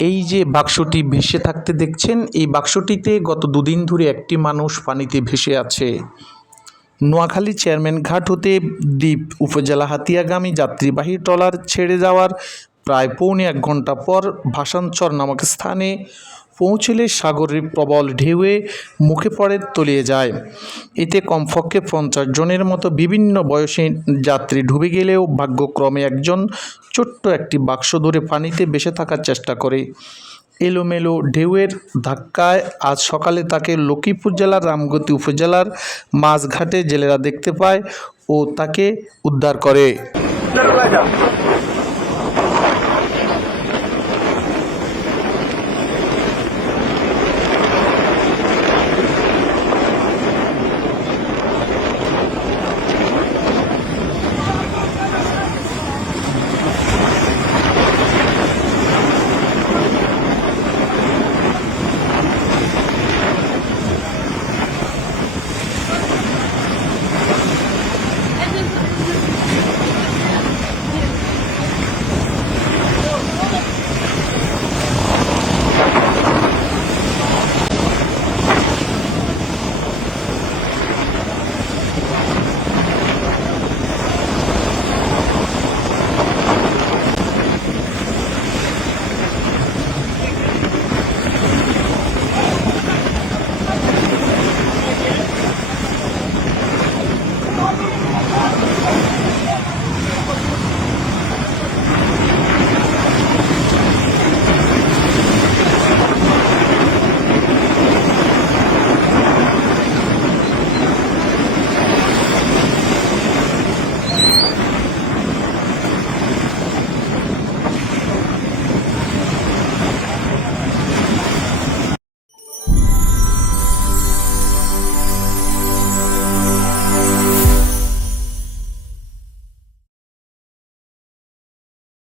এই যে বাক্সটি ভেসে থাকতে দেখছেন, এই বাক্সটিতে গত দুদিন ধরে একটি মানুষ পানিতে ভেসে আছে। নোয়াখালী চেয়ারম্যান ঘাট হতে দ্বীপ উপজেলা হাতিয়াগামী যাত্রীবাহী ট্রলার ছেড়ে যাওয়ার প্রায় পৌনে 1 ঘন্টা পর ভাসানচর নামক স্থানে পৌঁছলে সাগরের প্রবল ঢেউয়ে মুখে পড়ে তলিয়ে যায়। এতে কমপক্ষে 50 জনের মতো বিভিন্ন বয়সী যাত্রী ডুবে গেলেও ভাগ্যক্রমে একজন ছোট্ট একটি বাক্স ধরে পানিতে ভেসে থাকার চেষ্টা করে। এলোমেলো ঢেউয়ের ধাক্কায় আজ সকালে তাকে লক্ষ্মীপুর জেলার রামগতি উপজেলার মাঝঘাটে জেলেরা দেখতে পায় ও তাকে উদ্ধার করে।